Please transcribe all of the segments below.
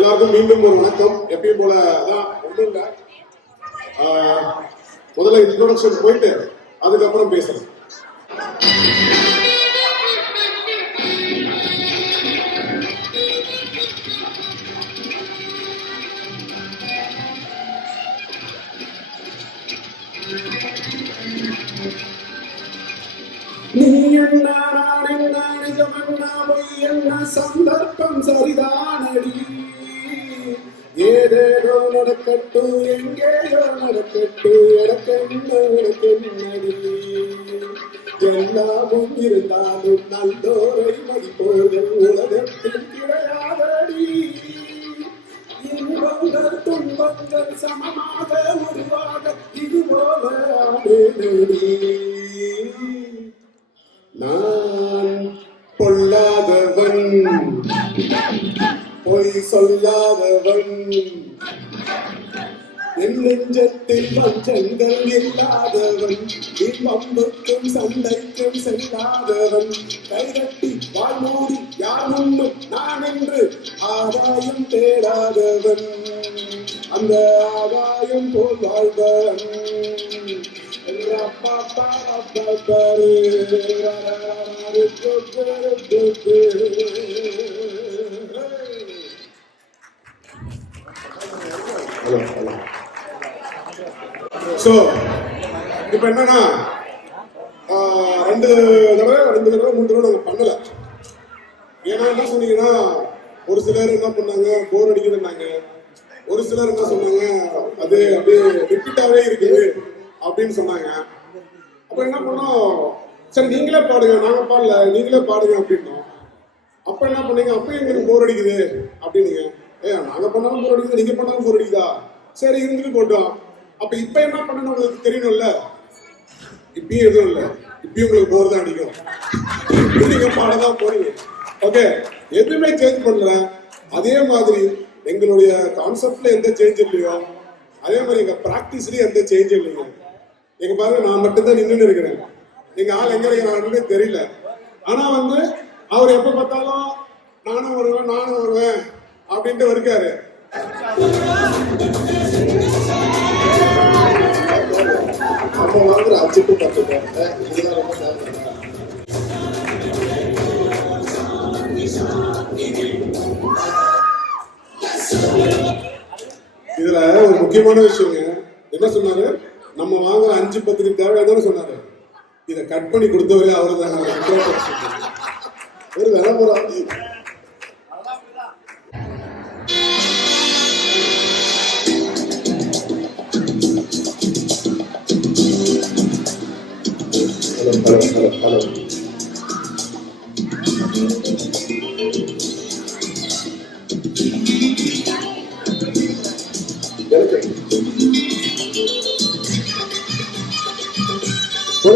எல்லாருக்கும் மீண்டும் ஒரு வணக்கம். எப்பயும் போல அதான் ஒன்றும் இல்லை, முதல்ல இன்ட்ரோடக்ஷன் போயிட்டு அதுக்கப்புறம் பேசுறேன். நீ என்ன நான் என்ன நிஜம் என்ன பொய் என்ன சந்தர்ப்பம் சரிதானடி, ஏதேதோ நடக்கட்டும் எங்கேயோ நடக்கட்டும் எனக்கென்னடி, எல்லாமும் இருந்தாலும் நல்லோரை மதிப்போர்கள் உலகத்தில் கிடையாதடி, இன்பங்கள் துன்பங்கள் சமமாக உருவாக இதுபோல ஆனேனடி. நான் பொல்லாதவன், பொய் சொல்லாதவன், என் நெஞ்சத்தில் பஞ்சங்கள் இல்லாதவன், இவ்வம்புக்கும் சண்டைக்கும் செல்லாதவன், கைகட்டி வாழ்மூடி யார் முன்னும் நான் என்று ஆதாயம் தேடாதவன், அந்த ஆதாயம் போல் வாழ்வன். So, இப்ப என்னன்னா 2 தடவை 3 தடவை நாங்க பண்ணல. ஏன்னா என்ன சொன்னீங்கன்னா, ஒரு சிலர் என்ன பண்ணாங்க, போர் அடிக்குதுன்னாங்க, ஒரு சிலர் என்ன சொன்னாங்க, அது அப்படியே ரிப்பீட்டாவே இருக்குது அப்படின்னு சொன்னாங்க. அப்ப என்ன பண்ணோம், சரி நீங்களே பாடுங்க, நாங்க பாடல, நீங்களே பாடுங்க அப்படின்னோம். அப்ப என்ன பண்ணீங்க, அப்ப எங்களுக்கு போர் அடிக்குது அப்படின்னீங்க. நாங்க பண்ணாலும் போர் அடிக்குது, நீங்க பண்ணாலும் போர் அடிக்குதா, சரி இருந்துட்டு போட்டோம். அப்ப இப்ப என்ன பண்ணணும் உங்களுக்கு தெரியணும்ல, இப்பயும் எதுவும் இல்லை, இப்பயும் உங்களுக்கு போர் தான் அடிக்கும், நீங்க பாடதான் போறீங்க. ஓகே, எதுவுமே சேஞ்ச் பண்ணல. அதே மாதிரி எங்களுடைய கான்செப்ட்ல எந்த சேஞ்ச் இல்லையோ, அதே மாதிரி எங்க பிராக்டிஸ்லயும் எந்த சேஞ்ச் இல்லைங்க. எங்க பாருங்க, நான் மட்டும்தான் நின்று இருக்கிறேன், எங்க ஆள் எங்க இருக்கிறாங்கன்னு தெரியல. ஆனா அவர் எப்ப பார்த்தாலும் நானும் வருவேன் அப்படின்ட்டு இருக்காரு. நம்ம வாங்குற அச்சுட்டு பார்த்துக்கோங்க, இதுதான் ரொம்ப இதுல ஒரு முக்கியமான விஷயங்க. என்ன சொன்னாரு, நம்ம வாங்குற 5 பத்திரிகை தேவையாதானே சொன்னாரு. இதை கட் பண்ணி கொடுத்தவரே அவரு தான். ஒரு வேலை போறாங்க. ஹலோ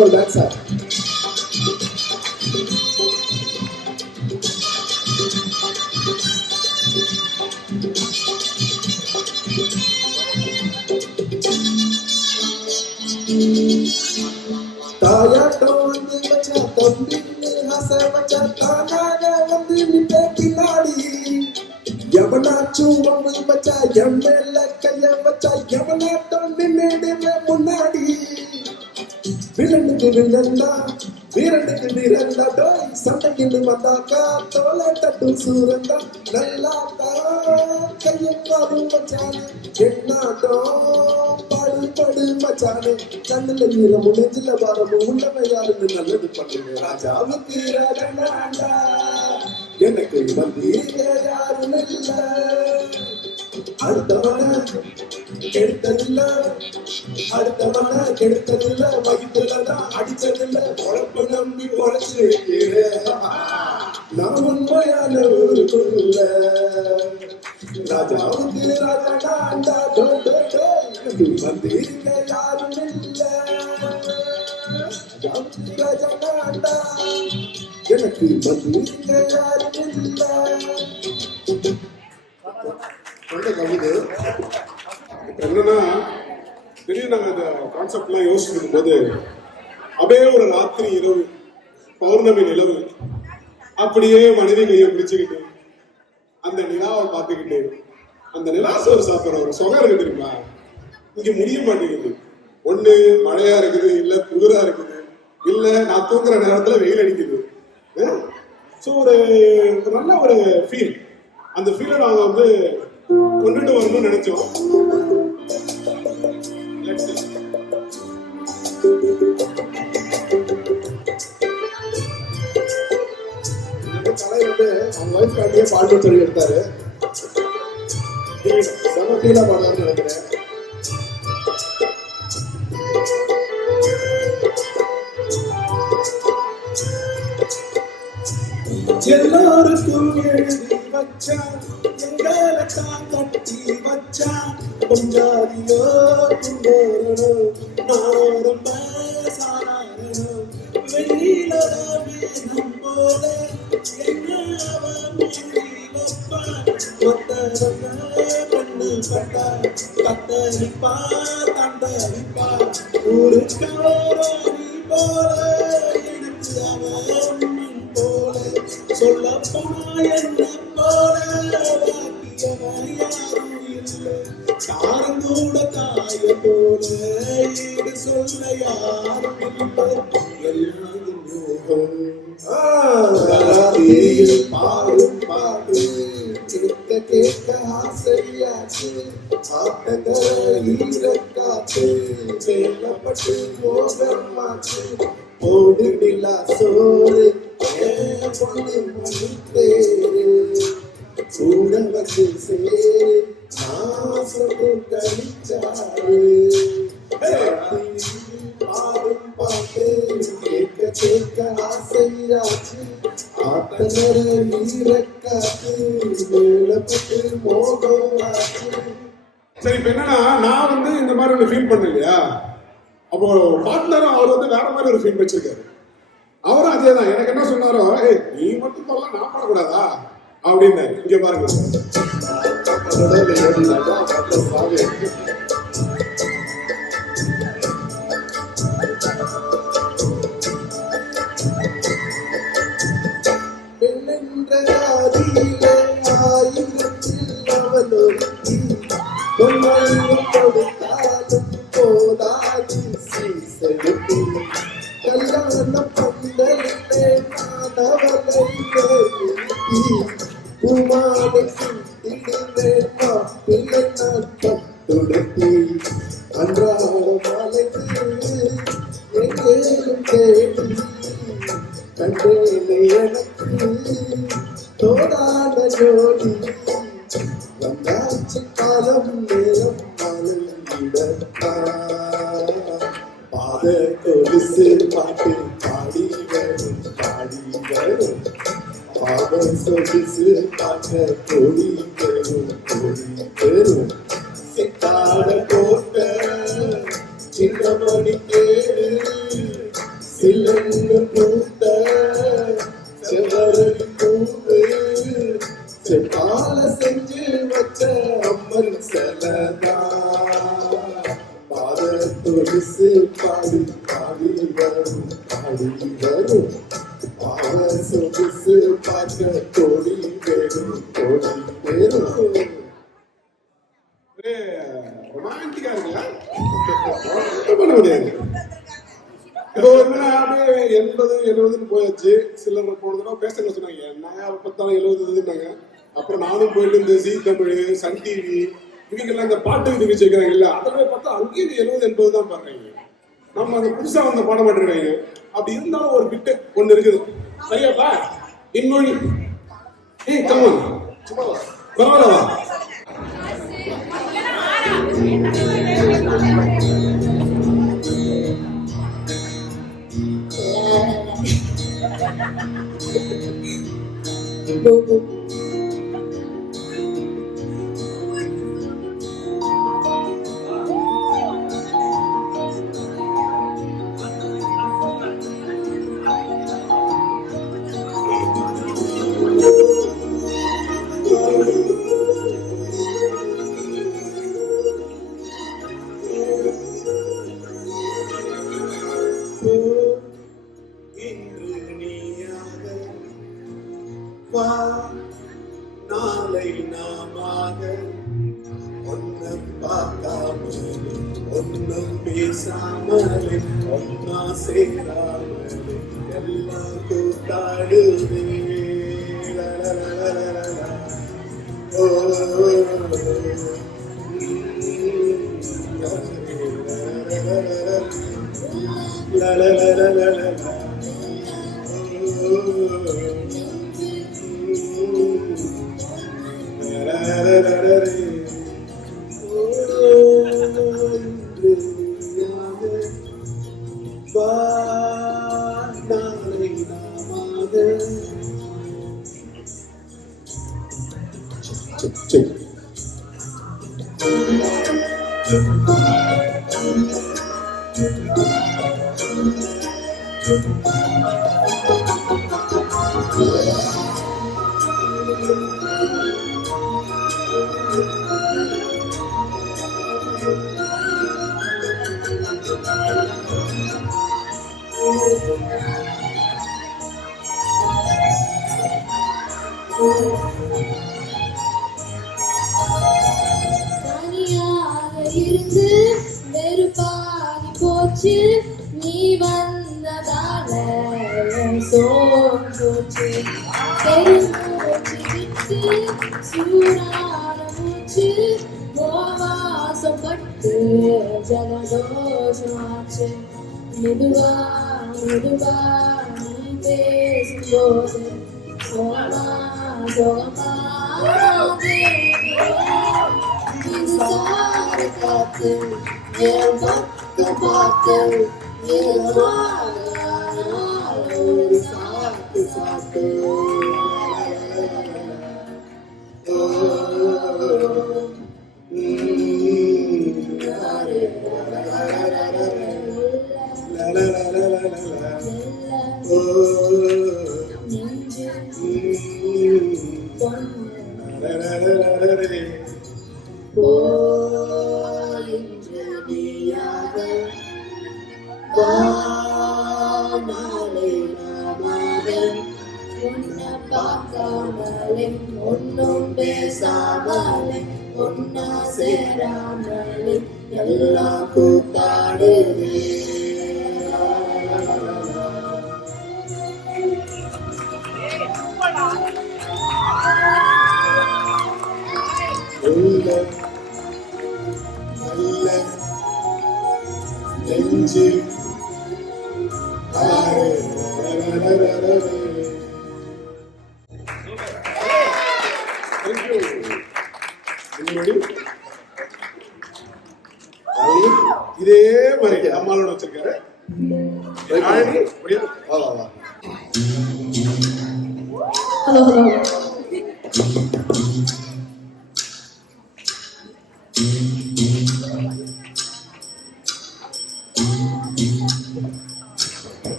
ஒரு டான்ஸா தாயாட்டம் வச்சா தம்பி ஆச வச்சா தானாக நிப்பே பின்னாடி, எவனாச்சும் வச்சா என் மேல கைய வச்சா எவனாட்டம் நின்னுடுவே முன்னாடி, வீரனுக்கு வீரண்டா டோய் சண்டைக்கு வந்தாக்கா தோலை தட்டு சூரண்டா நல்லா கையை காது மச்சானே, என்னாட்டம் பாடு மச்சானே, கண்ணுல வீரம் நெஞ்சில பாரமும் உள்ளவையாருன்னு நல்லது பண்ணுங்க. ராஜாவுக்கு ராஜனாண்டா எனக்கு யாரும் இல்ல, அடுத்தவன கெடுத்ததில்ல வகித்ததான் அடிச்சதில்ல, உழப்பு நம்பி உழைச்சு நான் உண்மையான ஒரு கொள்ள. ராஜாவுக்கு ராஜனாண்டா வந்தீங்க யாரும் இல்ல, ராஜாவுக்கு ராஜனாண்டா எனக்கு வந்தீங்க யாரும் இல்ல. கவிதை என்னன்னா, திடீர்னு நாங்க அந்த கான்செப்ட்லாம் யோசிக்கும் போது, அப்படியே ஒரு ராத்திரி இரவு பௌர்ணமி நிலவு அப்படியே மனைவி கையை பிடிச்சுக்கிட்டு அந்த நிலாவை பார்த்துக்கிட்டு அந்த நிலாசோறு சாப்பிட்ற ஒரு சுகம் இருக்கு தெரியுமா, இங்க முடிய மாட்டேங்குது. ஒண்ணு மழையா இருக்குது, இல்ல குளிரா இருக்குது, இல்ல நான் தூங்குற நேரத்துல வெயில் அடிக்குது. ஸோ ஒரு நல்ல ஒரு ஃபீல், அந்த ஃபீலை நாங்க வந்து கொண்டுட்டு வரணும்னு நினைச்சோம். கலை வந்து அவங்க ஒய்ஃப் காட்டியே பாட்டு சொல்லி எடுத்தாரு. செம ஃபீலா பாடாருன்னு நினைக்கிறேன். எல்லாருக்கும் எழுதி வச்சான், எங்களை தான் கட்டி வச்சான். பஞ்சாதியோ குண்டோரணும், நானும் ரொம்ப சாராயணும். வெயில மேகம் போல என்ன அவன் மீறி வைப்பான். மொத்தவங்க கண்ணு பட்டா கத்தரிப்பா தண்டரிப்பா. ஒரு காரணி போல எனக்கு அவன் போல சொல்லப்போனா என்ன போல வாக்கியவன் யாரும் இல்லை. தாரங்கூட தாய போல ஈடு சொல்ல யாரும் இல்லை. எல்லாரும் யோகம் பாடும் பாடு கேட்க கேட்க ஆசையாச்சு. ஆட்டக்காத்து மேலப்பட்டு மோகமாச்சு. போடு நிலா சோறு பொண்ணு மணி பேரு கூட வந்து சேரு நான் சொல்லு கழிச்சாரு. பாடும் பாட்டு கேட்க கேட்க ஆசையாச்சு. ஆட்டங்கர ஈரக்காத்து மேலப்பட்டு மோகம் ஆச்சு. சரி, இப்ப என்னன்னா நான் வந்து இந்த மாதிரி ஒன்று ஃபீல் பண்ணேன் இல்லையா, அப்போ பார்ட்னரும் அவர் வந்து வேற மாதிரி ஒரு ஃபீல் வச்சிருக்காரு. அவரும் அதே தான். எனக்கு என்ன சொன்னாரோ, ஏய் நீ மட்டும் சொல்லலாம் நான் பாடக்கூடாதா அப்படின்னு. இங்க பாருங்க, போதாது சீசெடுத்து கல்யாண பந்தலிலே நானவளை உமானை சுத்திலே மாப்பிள்ளை நான் கட்டுடுத்தி அன்றாட மலைக்கு எங்கேயும் தேடி கண்டேனே எனக்கு தோடான ஜோடி. வந்தாச்சு காலம் நேரம் பாத கொலுசு பாட்டு பாடி வரும் பாடி வரும். பாத சொலுசு பாட்ட கொடி பெறும் கொடி பெறும். சித்தாட போட்ட சின்னமணி கேடு சிலன்னு பூத்த செவரடி பூவு செப்பால செஞ்சு வச்ச அம்மன் செலதா. பாத தொழுசு பாடி பாடி வரும் பாடி வரும். பாத சொலுசு பார்க்க கோடி பேரும் கோடி பேரும். ரொமான்டிக்கா இருக்குல்ல, பண்ண முடியாது. இப்போ அப்படியே 80-70 போயாச்சு. சிலர் போன தடவை பேசுங்க சொன்னாங்க, என்ன பார்த்தாலும் 70 அப்புறம் நானும் போயிட்டு இந்த ஜி தமிழ், சன் டிவி இவங்கெல்லாம் இந்த பாட்டு நிகழ்ச்சி வைக்கிறாங்க இல்ல, அதில் பார்த்தா அங்கேயும் 70-80 தான் பாடுறாங்க. நம்ம அந்த புதுசா வந்து பாட மாட்டேங்கிறாங்க. அப்படி இருந்தாலும் ஒரு பிட்டு ஒண்ணு இருக்குது. சரியாப்பா இன்னொன்னு கம்மன் சும்மா பரவாயில்லவா. இன்று நீயாக வா நாளை நாமாக ஒன்னும் பார்க்காமலே ஒன்னும் பேசாமலே ஒன்னா சேராமலே எல்லாம் கூத்தாடுவே. ஓ la la la la la la la. La la la la la la. Check. தனியாக இருந்து வெறுப்பாகி போச்சு, நீ வந்ததால சோம் போச்சு. பெருமூச்சு விட்டு சூடான மூச்சு கோவாசம் பட்டு ஜலதோஷமாச்சு. மெதுவா மெதுவா நீ பேசும்போது சோகமா சோகமா இது சார காத்து என் பக்கம் பார்த்து ஒரு சாத்து சாத்து. பார்க்காமலே ஒன்னும் பேசாமலே ஒன்னா சேராமலே எல்லாம் கூத்தாடுவே. நல்ல நெஞ்சு இதே மாதிரி அம்மாவோட வச்சிருக்காரு.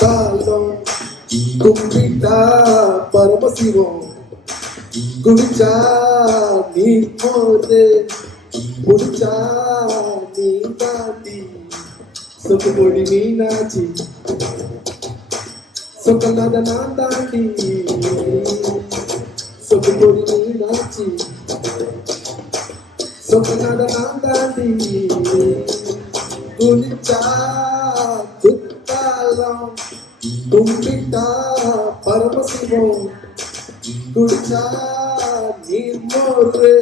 காலம் கும்பிட்டா பரமசிவம் குடிச்சா நீ போது குடிச்சா நீ தாண்டி சொக்குபொடி மீனாச்சி சொக்கல்லாத நான் தாண்டி சொக்குபொடி மீனாச்சி சொக்கல்லாத நான் தாண்டி குடிச்சா குத்தாலம் கும்பிட்டா பரமசிவம் குடிச்சா நீர் மோரு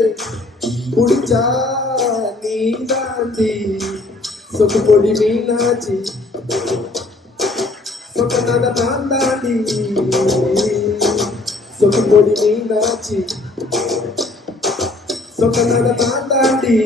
குடிச்சா நீ தாண்டி சொக்குபொடி மீனாச்சி சொக்கநாத நான் தாண்டி சொக்குபொடி மீனாச்சி சொக்கநாத நான் தாண்டி.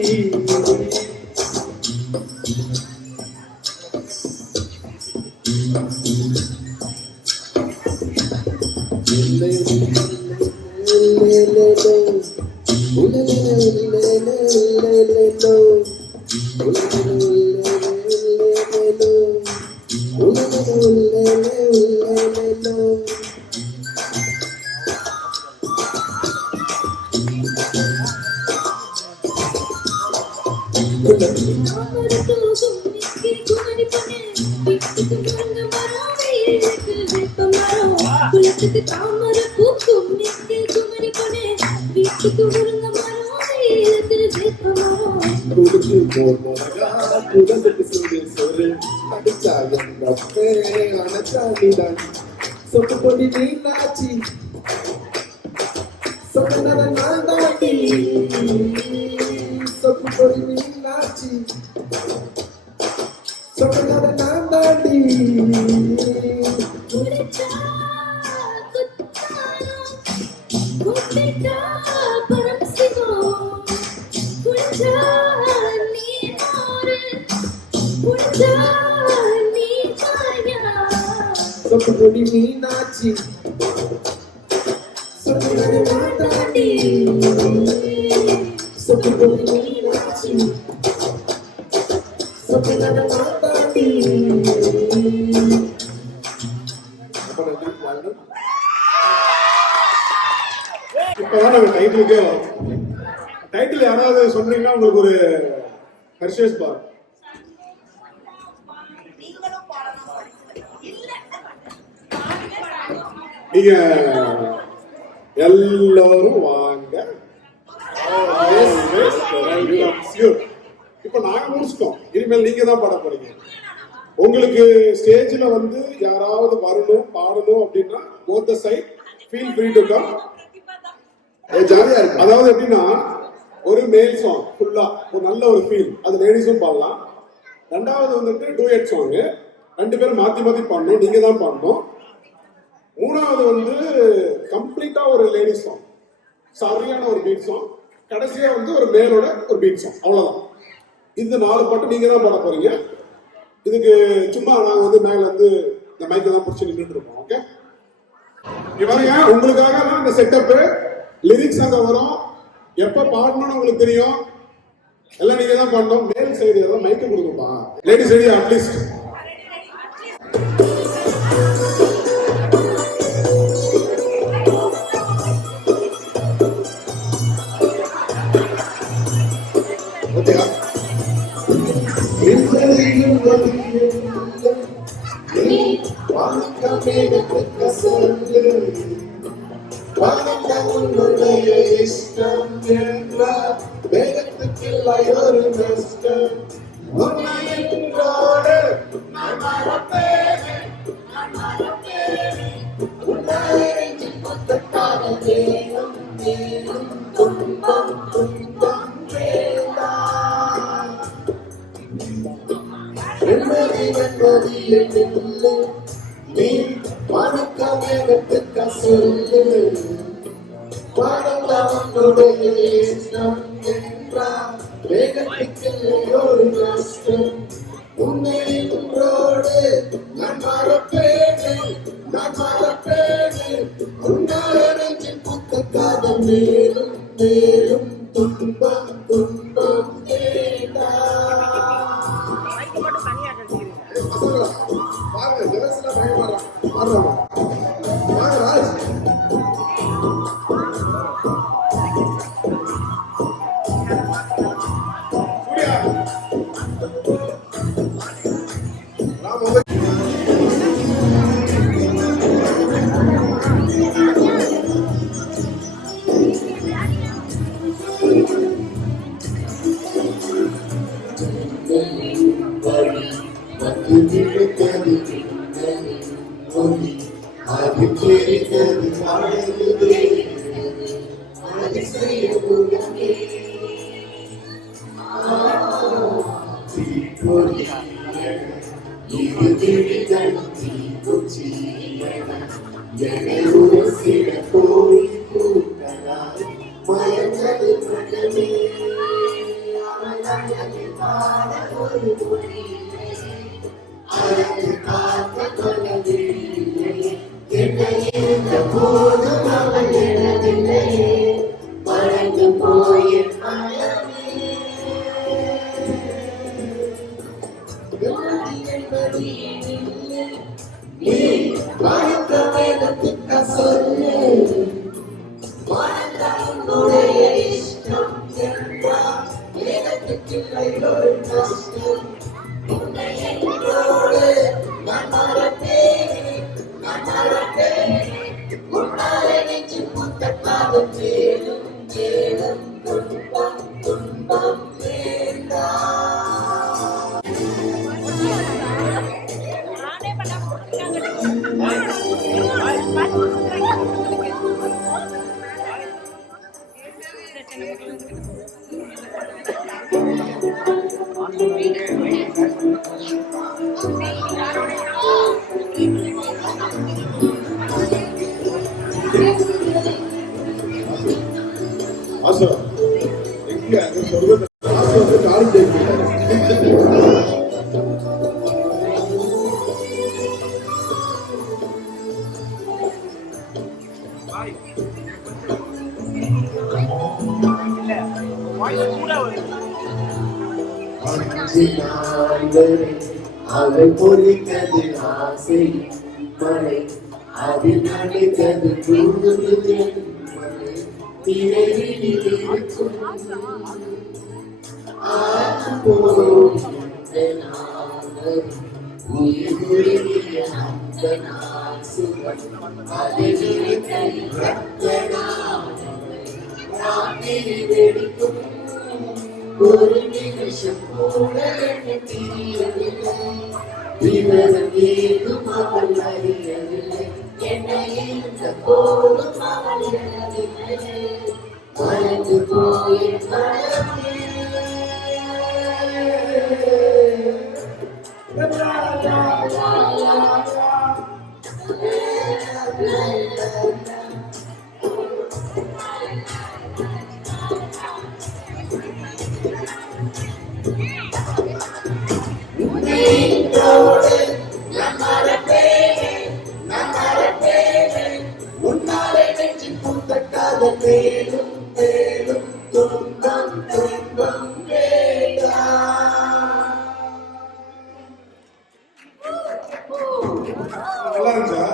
Aku குமரி பொண்ணு வீட்டுக்கு முருங்க மரம் வெயிலுக்கு வேப்ப மரம் குளத்துக்கு தாமரை பூக்கும் நிற்கு குமரி பொண்ணு வீட்டுக்கு முருங்க மரம் வெயிலுக்கு வேப்ப மரம் குடுக்கு போர் மொழகா குடத்துக்கு சுடு சொரு அடிச்சா எங்கப்பே அணைச்சாடிதான் சொட்டு கொடி மீனாட்சி சொன்னத நான் தாண்டி சொட்டு கொடி மீனாட்சி சொன்னத நான் தாண்டி குளிச்சா குத்தாலம் குத்திட்டா பரமசிவம் குளிச்சா நீ மாறு குளிச்சா நீ மாயா சொட்டு கொடி மீனாட்சி சொன்னத நான் தாண்டி சொட்டு கொடி மீனாட்சி சொன்னத நான் தாண்டி இப்பதான் நாங்க டைட்டிலுக்கே வரோம். டைட்டில் யாராவது சொன்னீங்கன்னா உங்களுக்கு ஒரு ஹர்ஷேஸ் பார். நீங்க எல்லாரும் வாங்க. இப்ப நாங்க முடிச்சிட்டோம். இனிமேல் நீங்க தான் பாட போறீங்க. உங்களுக்கு ஸ்டேஜ்ல வந்து யாராவது வரணும் பாடணும் அப்படின்னா both the side feel free to come. ஜாலியா இருக்கு அதாவது எப்படின்னா ஒரு மேல் சாங் ஃபுல்லா ஒரு நல்ல ஒரு ஃபீல், அது லேடிஸும் பாடலாம். ரெண்டாவது வந்துட்டு டூயட் சாங், ரெண்டு பேரும் மாத்தி மாத்தி பாடணும், நீங்க தான் பாடணும். மூணாவது வந்து கம்ப்ளீட்டா ஒரு லேடிஸ் சாங், சரியான ஒரு பீட் சாங். கடைசியா வந்து ஒரு மேலோட ஒரு பீட் சாங், அவ்வளவுதான். இந்த 4 பாட்டு நீங்க தான் பாட போறீங்க. இதுக்கு சும்மா நாங்க வந்து மேல வந்து இந்த மைக்கை தான் பிடிச்சி நின்றுட்டு இருப்போம். ஓகே, இவங்க உங்களுக்காக தான் இந்த செட்டப். லிரிக்ஸ் அங்க வரும், எப்ப பாடணும்னு உங்களுக்கு தெரியும், எல்லாம் நீங்க தான் பாடணும். மேல் சைடு ஏதாவது மைக்க கொடுங்கப்பா, லேடிஸ் சைடு அட்லீஸ்ட். ஓகேயா? உன்னுடைய இஷ்டம் என்றால் வேகத்துக்கில்லை ஒரு நஷ்டம் உன்னையோடு நான் மறப்பேனே உன்னை புத்தக்கான வேணும் வேணும் துன்பம் துன்பம் வேண்டாம் நிம்மதி என்பது இல்லை நீ மறுக்க வேகத்துக்க சொல்லு உன்னுடைய இஷ்டம் என்றால் வேகத்துக்கில்லை ஒரு நஷ்டம் உன்னையோடு நான் மறப்பேனே உன்னை புத்தக்காத மேலும் மேலும் துன்பம் துன்பம் வேண்டாம். பாருங்க ஜெலஸ்ல பயன்படுறான் ராஜ். Thank you. காதல் மேலும் மேலும் துன்பம் துன்பம் வேண்டாம். ஆசா எங்க அது சொல்றது ஆசை வந்து கால் தேய்க்கிறாரு. அஞ்சு நாள்கள் அவள் பொறித்தது ஆசை மழை அது நடைத்தது தூங்குது திரையில் இருக்கும் ஆற்றுப்போகின்ற நாங்கள் உயிர்குறுகிய அந்த நாள் சுகம் அதை நினைத்தல் ரத்த நாளங்கள் ராத்திரி வெடிக்கும் ஒரு நிமிஷம் கூட என்ன தெரியவில்லை விவரம் ஏதும் அவள் அறியவில்லை என்னை இருந்த போதும் அவள் அறியவில்லை மறந்து போய் உன்னாலே நெஞ்சில் பூத்தக்காத மேலும் மேலும் துன்பம் துன்பம் வேண்டாம். நல்லா இருந்துச்சா?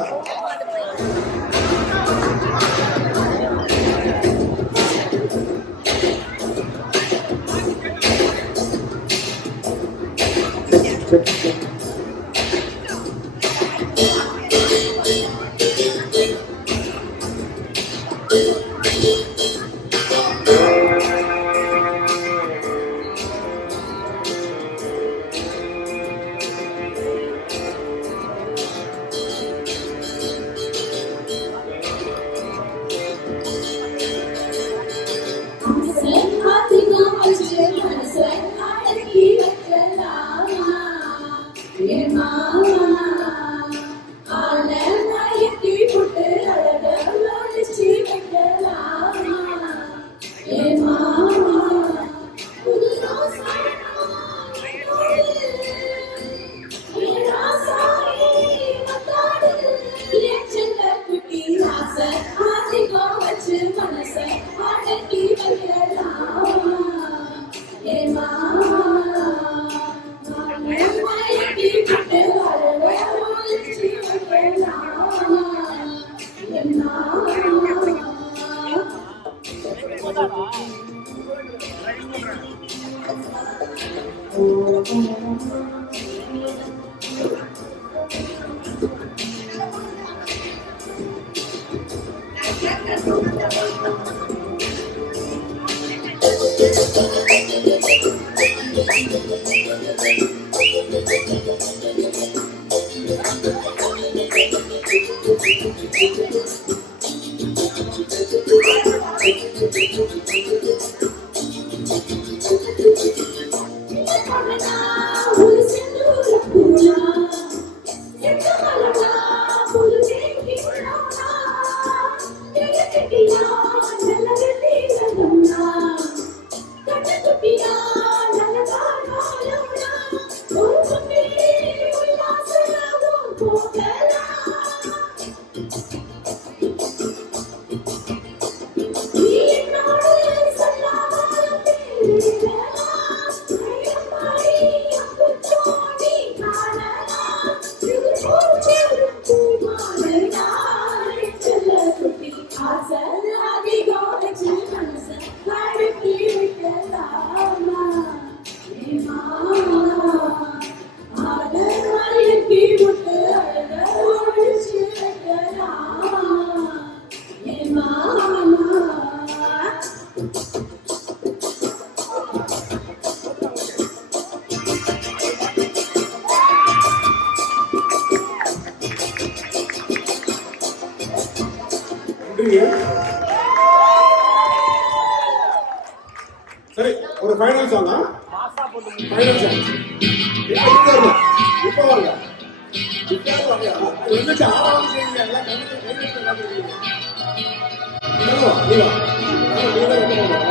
We'll இருக்கீங்க? சரி, ஒரு ஃபைனல் சாங்கா? Final song. இப்போ வாங்க. இப்போ வாங்க. என்னச்சு ஆறாவது செய்யுங்க. எல்லாம் கண்ணுக்கு கை வச்சு காட்டுறீங்க. நீ வா. நீ தான் ரொம்ப வாங்க.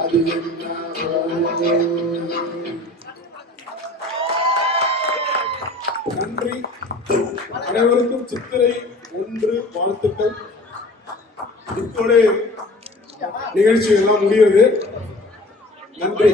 அது என்னாவோ. நன்றி. அனைவருக்கும் சித்திரை 1 வாழ்த்துக்கள். இதோட நிகழ்ச்சி எல்லாம் முடிகிறது. நன்றி.